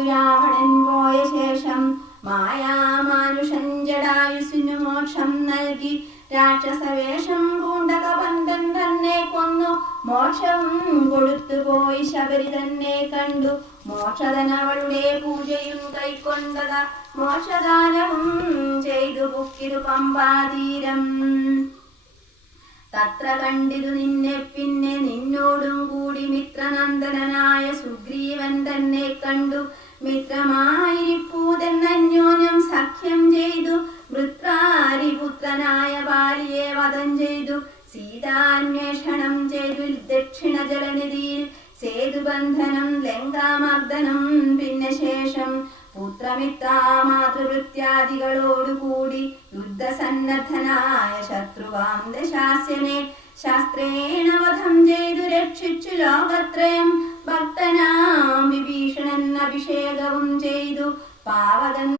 ചെയ്തു രാവണൻ പോയ ശേഷം മായാമാനുഷൻ ജടായുസിനു മോക്ഷം നൽകി രാക്ഷസവേഷം പൂണ്ട കപന്തൻ തന്നെ കൊന്നു മോക്ഷം കൊടുത്തുപോയി ശബരി തന്നെ കണ്ടു മോക്ഷധൻ അവളുടെ പൂജയും കൈക്കൊണ്ടത മോക്ഷദാനവും ചെയ്തു പൊക്കിതു പമ്പാതീരം തത്ര കണ്ടിതു നിന്നെ പിന്നെ നിന്നോടും കൂടി മിത്രനന്ദനായ സുഗ്രീവൻ തന്നെ കണ്ടു മിത്രമായിരിപ്പൂതെന്നന്യോന്യം സഖ്യം ചെയ്തു വൃത്രാരിപുത്രനായ ബാലിയെ വധം ചെയ്തു സീതാന്വേഷണം ചെയ്തു ദക്ഷിണ ജലനിധിയിൽ സേതുബന്ധനം ലങ്കാമർദ്ദനം പിന്നെ ശേഷം പുത്രമിത്രാമാതൃവൃത്യാദികളോടുകൂടി യുദ്ധസന്നദ്ധനായ ശത്രുവാം ദശാസ്യനെ ശാസ്ത്രേണ വധം ചെയ്തു രക്ഷിച്ചു ലോകത്രയം ഭക്തനാം വിഭീഷണൻ അഭിഷേകവും ചെയ്തു പാവകൻ